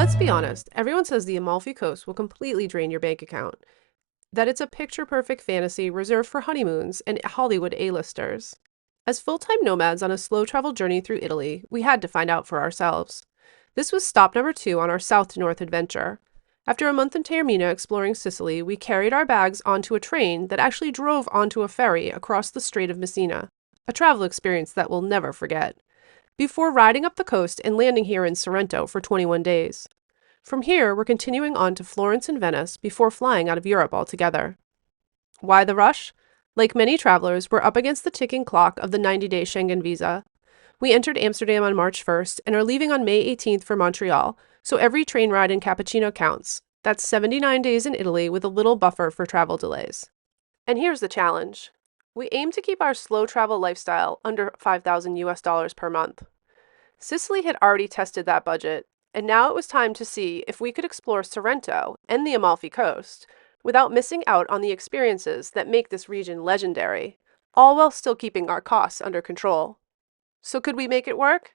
Let's be honest, everyone says the Amalfi Coast will completely drain your bank account, that it's a picture-perfect fantasy reserved for honeymoons and Hollywood A-listers. As full-time nomads on a slow travel journey through Italy, we had to find out for ourselves. This was stop number 2 on our south-to-north adventure. After a month in Taormina exploring Sicily, we carried our bags onto a train that actually drove onto a ferry across the Strait of Messina, a travel experience that we'll never forget, before riding up the coast and landing here in Sorrento for 21 days. From here, we're continuing on to Florence and Venice before flying out of Europe altogether. Why the rush? Like many travelers, we're up against the ticking clock of the 90-day Schengen visa. We entered Amsterdam on March 1st and are leaving on May 18th for Montreal, so every train ride in Cappuccino counts. That's 79 days in Italy with a little buffer for travel delays. And here's the challenge. We aim to keep our slow travel lifestyle under $5,000 per month. Sicily had already tested that budget, and now it was time to see if we could explore Sorrento and the Amalfi Coast without missing out on the experiences that make this region legendary, all while still keeping our costs under control. So could we make it work?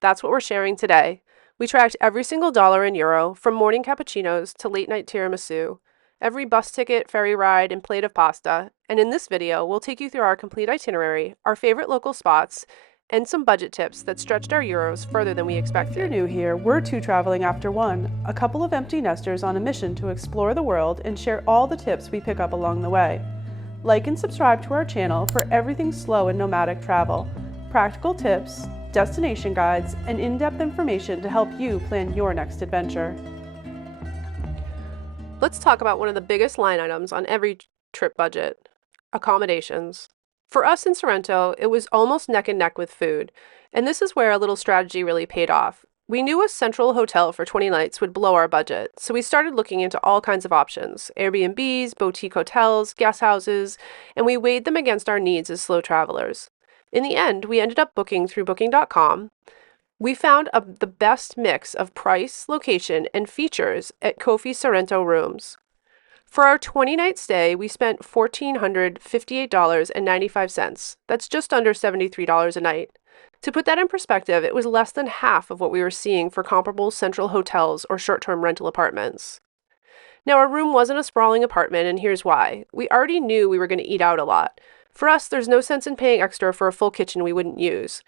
That's what we're sharing today. We tracked every single dollar and euro, from morning cappuccinos to late-night tiramisu, every bus ticket, ferry ride, and plate of pasta, and in this video, we'll take you through our complete itinerary, our favorite local spots, and some budget tips that stretched our euros further than we expected. If you're new here, we're two traveling after one, a couple of empty nesters on a mission to explore the world and share all the tips we pick up along the way. Like and subscribe to our channel for everything slow and nomadic travel, practical tips, destination guides, and in-depth information to help you plan your next adventure. Let's talk about one of the biggest line items on every trip budget: accommodations. For us in Sorrento, it was almost neck and neck with food, and this is where a little strategy really paid off. We knew a central hotel for 20 nights would blow our budget, so we started looking into all kinds of options: Airbnbs, boutique hotels, guest houses, and we weighed them against our needs as slow travelers. In the end, we ended up booking through Booking.com. We found the best mix of price, location, and features at Kofi Sorrento Rooms. For our 20-night stay, we spent $1,458.95. That's just under $73 a night. To put that in perspective, it was less than half of what we were seeing for comparable central hotels or short-term rental apartments. Now, our room wasn't a sprawling apartment, and here's why. We already knew we were going to eat out a lot. For us, there's no sense in paying extra for a full kitchen we wouldn't use.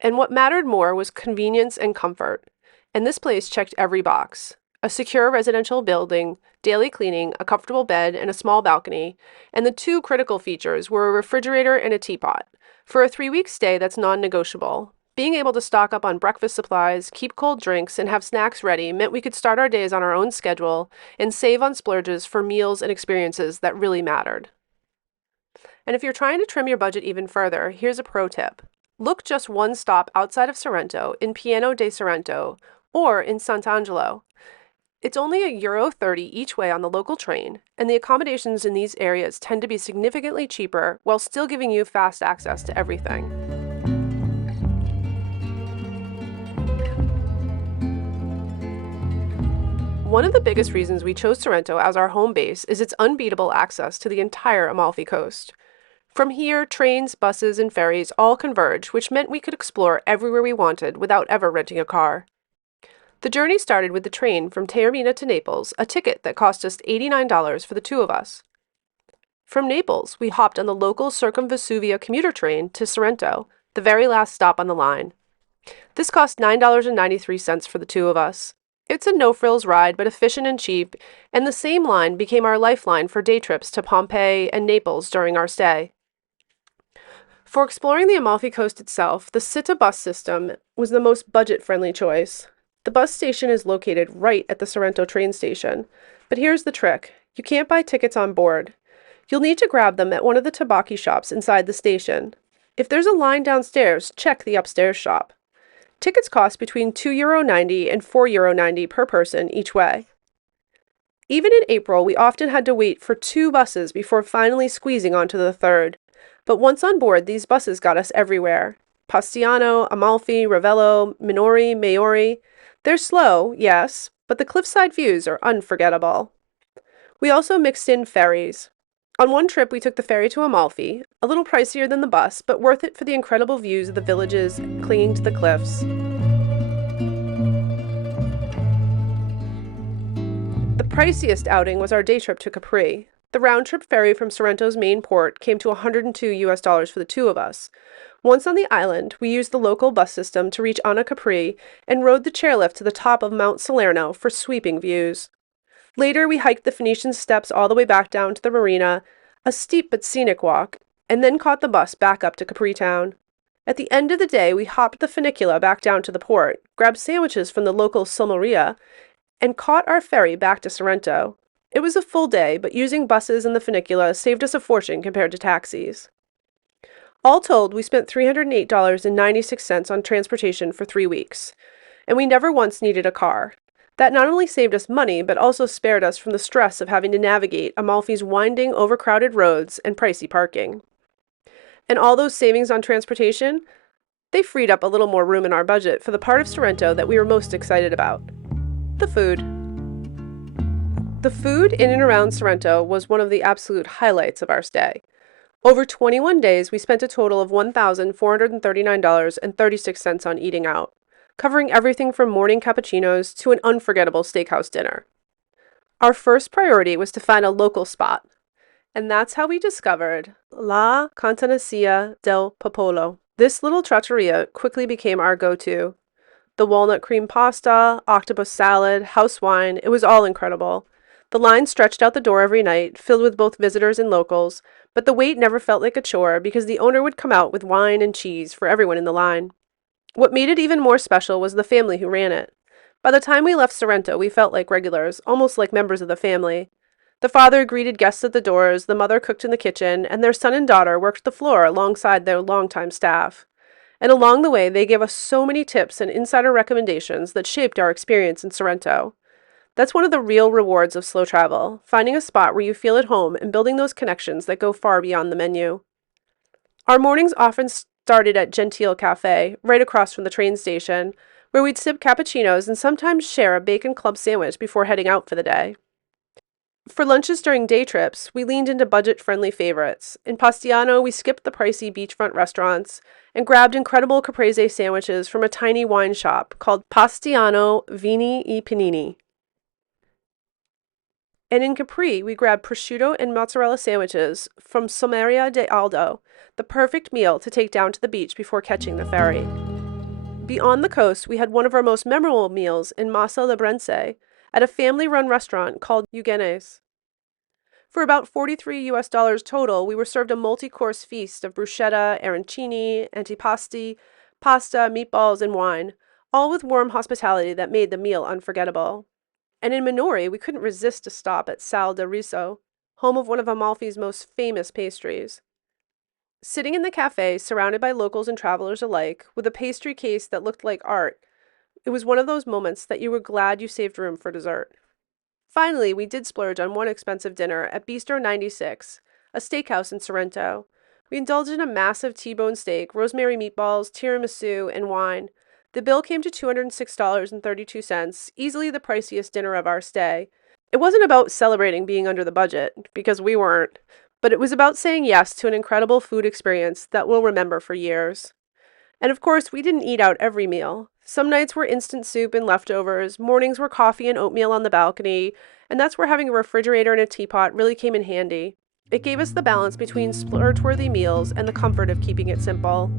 And what mattered more was convenience and comfort. And this place checked every box: a secure residential building, daily cleaning, a comfortable bed, and a small balcony. And the two critical features were a refrigerator and a teapot. For a 3-week stay, that's non-negotiable. Being able to stock up on breakfast supplies, keep cold drinks, and have snacks ready meant we could start our days on our own schedule and save on splurges for meals and experiences that really mattered. And if you're trying to trim your budget even further, here's a pro tip. Look just one stop outside of Sorrento in Piano de Sorrento or in Sant'Angelo. It's only €1.30 each way on the local train, and the accommodations in these areas tend to be significantly cheaper while still giving you fast access to everything. One of the biggest reasons we chose Sorrento as our home base is its unbeatable access to the entire Amalfi Coast. From here, trains, buses, and ferries all converge, which meant we could explore everywhere we wanted without ever renting a car. The journey started with the train from Taormina to Naples, a ticket that cost us $89 for the two of us. From Naples, we hopped on the local Circumvesuvia commuter train to Sorrento, the very last stop on the line. This cost $9.93 for the two of us. It's a no-frills ride, but efficient and cheap, and the same line became our lifeline for day trips to Pompeii and Naples during our stay. For exploring the Amalfi Coast itself, the Città bus system was the most budget-friendly choice. The bus station is located right at the Sorrento train station. But here's the trick: you can't buy tickets on board. You'll need to grab them at one of the tabacchi shops inside the station. If there's a line downstairs, check the upstairs shop. Tickets cost between €2.90 and €4.90 per person each way. Even in April, we often had to wait for 2 buses before finally squeezing onto the third. But once on board, these buses got us everywhere: Positano, Amalfi, Ravello, Minori, Maiori. They're slow, yes, but the cliffside views are unforgettable. We also mixed in ferries. On one trip, we took the ferry to Amalfi, a little pricier than the bus, but worth it for the incredible views of the villages clinging to the cliffs. priciest outing was our day trip to Capri. The round trip ferry from Sorrento's main port came to $102 US for the two of us. Once on the island, we used the local bus system to reach Anna Capri and rode the chairlift to the top of Mount Salerno for sweeping views. Later, we hiked the Phoenician steps all the way back down to the marina, a steep but scenic walk, and then caught the bus back up to Capri Town. At the end of the day, we hopped the funicula back down to the port, grabbed sandwiches from the local Salmoreria, and caught our ferry back to Sorrento. It was a full day, but using buses and the funicula saved us a fortune compared to taxis. All told, we spent $308.96 on transportation for 3 weeks, and we never once needed a car. That not only saved us money, but also spared us from the stress of having to navigate Amalfi's winding, overcrowded roads and pricey parking. And all those savings on transportation, they freed up a little more room in our budget for the part of Sorrento that we were most excited about: the food. The food in and around Sorrento was one of the absolute highlights of our stay. Over 21 days, we spent a total of $1,439.36 on eating out, covering everything from morning cappuccinos to an unforgettable steakhouse dinner. Our first priority was to find a local spot, and that's how we discovered La Cantoneria del Popolo. This little trattoria quickly became our go-to. The walnut cream pasta, octopus salad, house wine, it was all incredible. The line stretched out the door every night, filled with both visitors and locals, but the wait never felt like a chore because the owner would come out with wine and cheese for everyone in the line. What made it even more special was the family who ran it. By the time we left Sorrento, we felt like regulars, almost like members of the family. The father greeted guests at the doors, the mother cooked in the kitchen, and their son and daughter worked the floor alongside their longtime staff. And along the way, they gave us so many tips and insider recommendations that shaped our experience in Sorrento. That's one of the real rewards of slow travel, finding a spot where you feel at home and building those connections that go far beyond the menu. Our mornings often started at Gentile Cafe, right across from the train station, where we'd sip cappuccinos and sometimes share a bacon club sandwich before heading out for the day. For lunches during day trips, we leaned into budget-friendly favorites. In Positano, we skipped the pricey beachfront restaurants and grabbed incredible caprese sandwiches from a tiny wine shop called Positano Vini e Panini. And in Capri, we grabbed prosciutto and mozzarella sandwiches from Sommeria de Aldo, the perfect meal to take down to the beach before catching the ferry. Beyond the coast, we had one of our most memorable meals in Massa Labrense at a family-run restaurant called Eugenes. For about $43 US total, we were served a multi-course feast of bruschetta, arancini, antipasti, pasta, meatballs, and wine, all with warm hospitality that made the meal unforgettable. And in Minori, we couldn't resist a stop at Sal de Riso, home of one of Amalfi's most famous pastries. Sitting in the cafe, surrounded by locals and travelers alike, with a pastry case that looked like art, it was one of those moments that you were glad you saved room for dessert. Finally, we did splurge on one expensive dinner at Bistro 96, a steakhouse in Sorrento. We indulged in a massive T-bone steak, rosemary meatballs, tiramisu, and wine. The bill came to $206.32, easily the priciest dinner of our stay. It wasn't about celebrating being under the budget, because we weren't, but it was about saying yes to an incredible food experience that we'll remember for years. And of course, we didn't eat out every meal. Some nights were instant soup and leftovers, mornings were coffee and oatmeal on the balcony, and that's where having a refrigerator and a teapot really came in handy. It gave us the balance between splurge-worthy meals and the comfort of keeping it simple.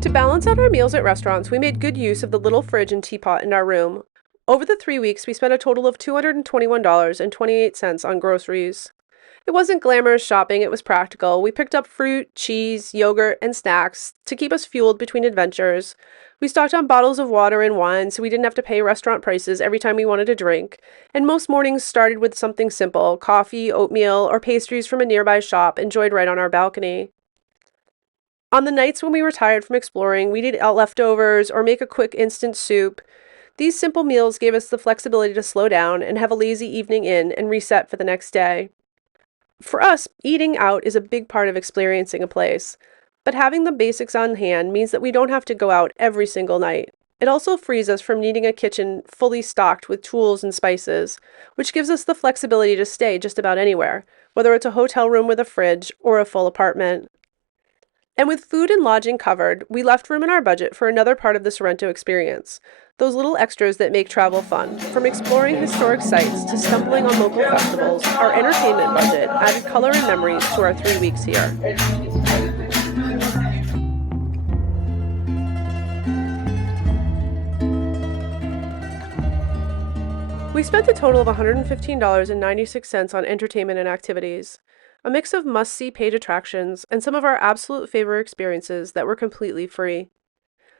To balance out our meals at restaurants, we made good use of the little fridge and teapot in our room. Over the 3 weeks, we spent a total of $221.28 on groceries. It wasn't glamorous shopping, it was practical. We picked up fruit, cheese, yogurt, and snacks to keep us fueled between adventures. We stocked on bottles of water and wine so we didn't have to pay restaurant prices every time we wanted a drink. And most mornings started with something simple: coffee, oatmeal, or pastries from a nearby shop enjoyed right on our balcony. On the nights when we were tired from exploring, we'd eat out leftovers or make a quick instant soup. These simple meals gave us the flexibility to slow down and have a lazy evening in and reset for the next day. For us, eating out is a big part of experiencing a place, but having the basics on hand means that we don't have to go out every single night. It also frees us from needing a kitchen fully stocked with tools and spices, which gives us the flexibility to stay just about anywhere, whether it's a hotel room with a fridge or a full apartment. And with food and lodging covered, we left room in our budget for another part of the Sorrento experience. Those little extras that make travel fun. From exploring historic sites to stumbling on local festivals, our entertainment budget added color and memories to our 3 weeks here. We spent a total of $115.96 on entertainment and activities, a mix of must-see paid attractions and some of our absolute favorite experiences that were completely free.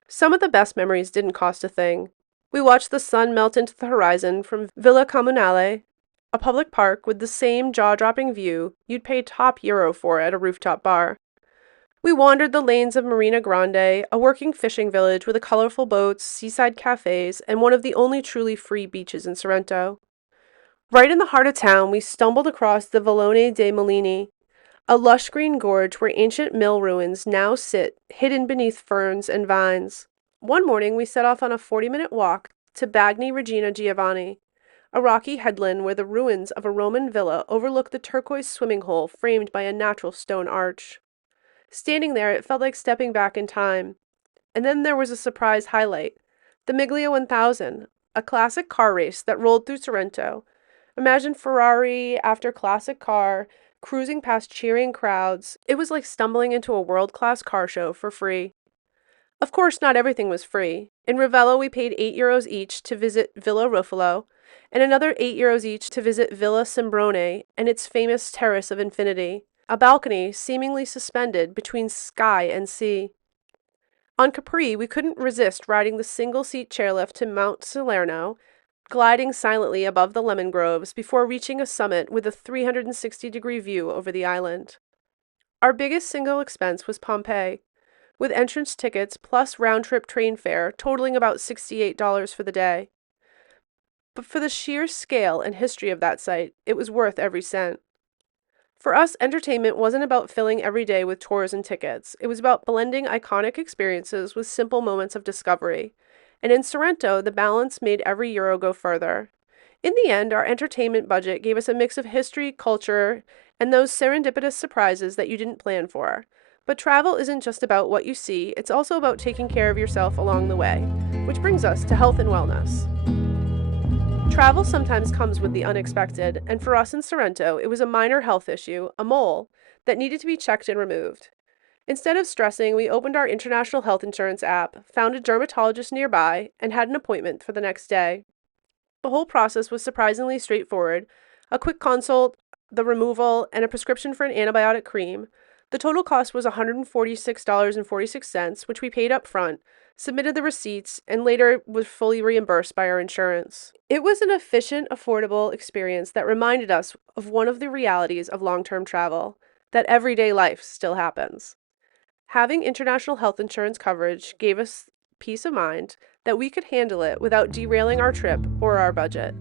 Some of the best memories didn't cost a thing. We watched the sun melt into the horizon from Villa Comunale, a public park with the same jaw-dropping view you'd pay top euro for at a rooftop bar. We wandered the lanes of Marina Grande, a working fishing village with colorful boats, seaside cafes, and one of the only truly free beaches in Sorrento. Right in the heart of town, we stumbled across the Vallone dei Mulini, a lush green gorge where ancient mill ruins now sit, hidden beneath ferns and vines. One morning, we set off on a 40-minute walk to Bagni Regina Giovanni, a rocky headland where the ruins of a Roman villa overlook the turquoise swimming hole framed by a natural stone arch. Standing there, it felt like stepping back in time. And then there was a surprise highlight, the Miglia 1000, a classic car race that rolled through Sorrento. Imagine Ferrari after classic car, cruising past cheering crowds. It was like stumbling into a world-class car show for free. Of course, not everything was free. In Ravello, we paid €8 each to visit Villa Ruffalo, and another €8 each to visit Villa Sembrone and its famous Terrace of Infinity, a balcony seemingly suspended between sky and sea. On Capri, we couldn't resist riding the single-seat chairlift to Mount Salerno, gliding silently above the lemon groves before reaching a summit with a 360-degree view over the island. Our biggest single expense was Pompeii, with entrance tickets plus round-trip train fare totaling about $68 for the day. But for the sheer scale and history of that site, it was worth every cent. For us, entertainment wasn't about filling every day with tours and tickets. It was about blending iconic experiences with simple moments of discovery. And in Sorrento, the balance made every euro go further. In the end, our entertainment budget gave us a mix of history, culture, and those serendipitous surprises that you didn't plan for. But travel isn't just about what you see, it's also about taking care of yourself along the way, which brings us to health and wellness. Travel sometimes comes with the unexpected, and for us in Sorrento, it was a minor health issue, a mole, that needed to be checked and removed. Instead of stressing, we opened our international health insurance app, found a dermatologist nearby, and had an appointment for the next day. The whole process was surprisingly straightforward: a quick consult, the removal, and a prescription for an antibiotic cream. The total cost was $146.46, which we paid up front, submitted the receipts, and later was fully reimbursed by our insurance. It was an efficient, affordable experience that reminded us of one of the realities of long-term travel, that everyday life still happens. Having international health insurance coverage gave us peace of mind that we could handle it without derailing our trip or our budget.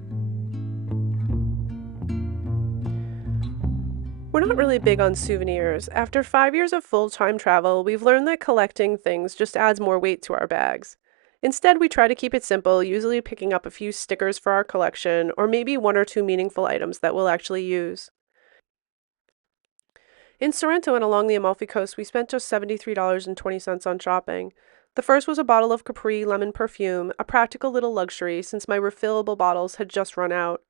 We're not really big on souvenirs. After 5 years of full-time travel, we've learned that collecting things just adds more weight to our bags. Instead, we try to keep it simple, usually picking up a few stickers for our collection, or maybe one or two meaningful items that we'll actually use. In Sorrento and along the Amalfi Coast, we spent just $73.20 on shopping. The first was a bottle of Capri lemon perfume, a practical little luxury since my refillable bottles had just run out,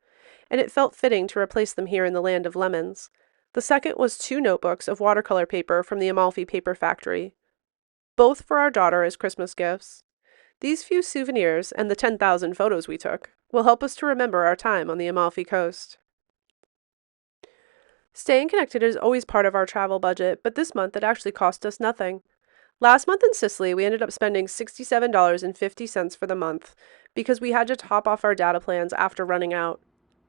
and it felt fitting to replace them here in the land of lemons. The second was 2 notebooks of watercolor paper from the Amalfi Paper Factory, both for our daughter as Christmas gifts. These few souvenirs, and the 10,000 photos we took, will help us to remember our time on the Amalfi Coast. Staying connected is always part of our travel budget, but this month it actually cost us nothing. Last month in Sicily, we ended up spending $67.50 for the month because we had to top off our data plans after running out.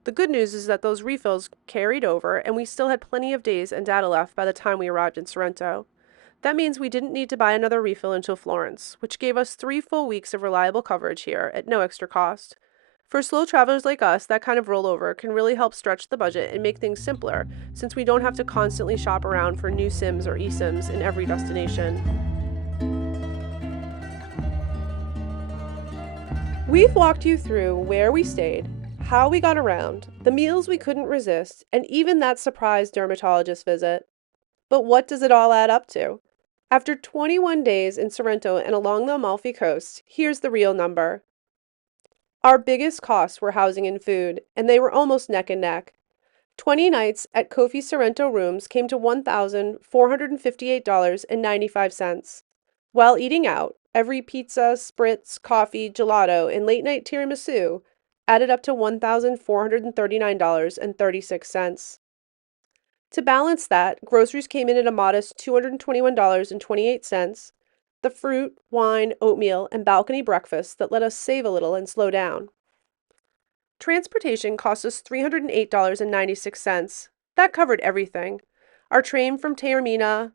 The good news is that those refills carried over and we still had plenty of days and data left by the time we arrived in Sorrento. That means we didn't need to buy another refill until Florence, which gave us 3 full weeks of reliable coverage here at no extra cost. For slow travelers like us, that kind of rollover can really help stretch the budget and make things simpler, since we don't have to constantly shop around for new SIMs or eSIMs in every destination. We've walked you through where we stayed, how we got around, the meals we couldn't resist, and even that surprise dermatologist visit. But what does it all add up to? After 21 days in Sorrento and along the Amalfi Coast, here's the real number. Our biggest costs were housing and food, and they were almost neck and neck. 20 nights at Kofi Sorrento rooms came to $1,458.95. While eating out, every pizza, spritz, coffee, gelato, and late night tiramisu added up to $1,439.36. To balance that, groceries came in at a modest $221.28. The fruit, wine, oatmeal, and balcony breakfast that let us save a little and slow down. Transportation cost us $308.96. That covered everything. Our train from Taormina,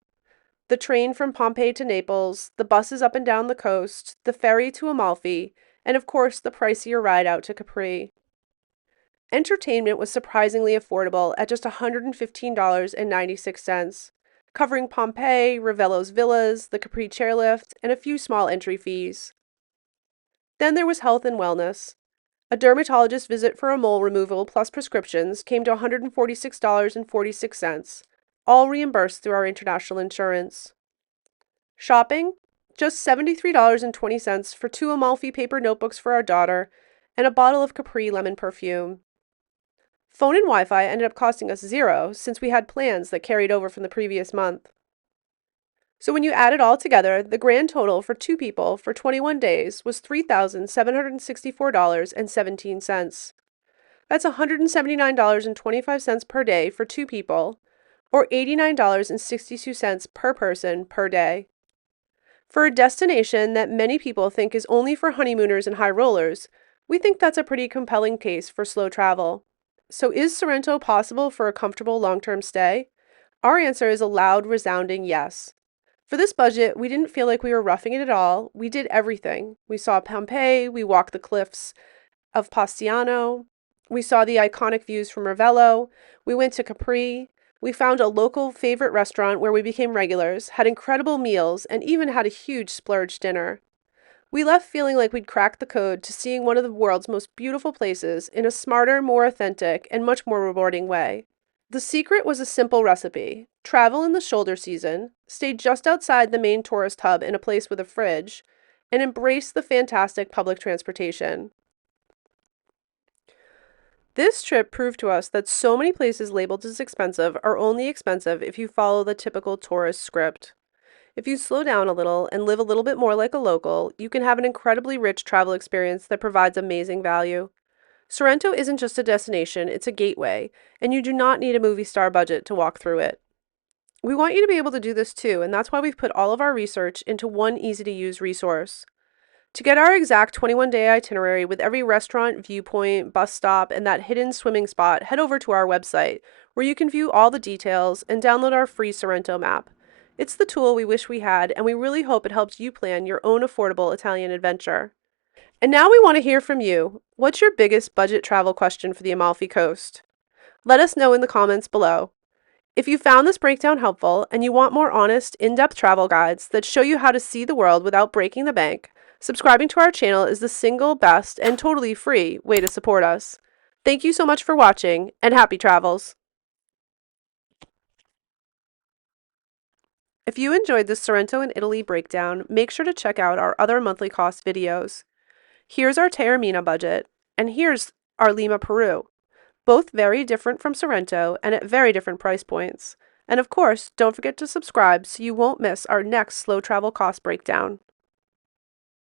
the train from Pompeii to Naples, the buses up and down the coast, the ferry to Amalfi, and of course the pricier ride out to Capri. Entertainment was surprisingly affordable at just $115.96, covering Pompeii, Ravello's villas, the Capri chairlift, and a few small entry fees. Then there was health and wellness. A dermatologist visit for a mole removal plus prescriptions came to $146.46, all reimbursed through our international insurance. Shopping? Just $73.20 for 2 Amalfi paper notebooks for our daughter and a bottle of Capri lemon perfume. Phone and Wi-Fi ended up costing us zero since we had plans that carried over from the previous month. So when you add it all together, the grand total for 2 people for 21 days was $3,764.17. That's $179.25 per day for 2 people, or $89.62 per person per day. For a destination that many people think is only for honeymooners and high rollers, we think that's a pretty compelling case for slow travel. So is Sorrento possible for a comfortable long-term stay? Our answer is a loud, resounding yes. For this budget, we didn't feel like we were roughing it at all. We did everything. We saw Pompeii, we walked the cliffs of Positano, we saw the iconic views from Ravello, we went to Capri, we found a local favorite restaurant where we became regulars, had incredible meals, and even had a huge splurge dinner. We left feeling like we'd cracked the code to seeing one of the world's most beautiful places in a smarter, more authentic, and much more rewarding way. The secret was a simple recipe. Travel in the shoulder season, stay just outside the main tourist hub in a place with a fridge, and embrace the fantastic public transportation. This trip proved to us that so many places labeled as expensive are only expensive if you follow the typical tourist script. If you slow down a little and live a little bit more like a local, you can have an incredibly rich travel experience that provides amazing value. Sorrento isn't just a destination, it's a gateway, and you do not need a movie star budget to walk through it. We want you to be able to do this too, and that's why we've put all of our research into one easy-to-use resource. To get our exact 21-day itinerary with every restaurant, viewpoint, bus stop, and that hidden swimming spot, head over to our website, where you can view all the details and download our free Sorrento map. It's the tool we wish we had, and we really hope it helps you plan your own affordable Italian adventure. And now we want to hear from you. What's your biggest budget travel question for the Amalfi Coast? Let us know in the comments below. If you found this breakdown helpful and you want more honest, in-depth travel guides that show you how to see the world without breaking the bank, subscribing to our channel is the single best and totally free way to support us. Thank you so much for watching, and happy travels! If you enjoyed this Sorrento and Italy breakdown, make sure to check out our other monthly cost videos. Here's our Taormina budget, and here's our Lima, Peru. Both very different from Sorrento and at very different price points. And of course, don't forget to subscribe so you won't miss our next slow travel cost breakdown.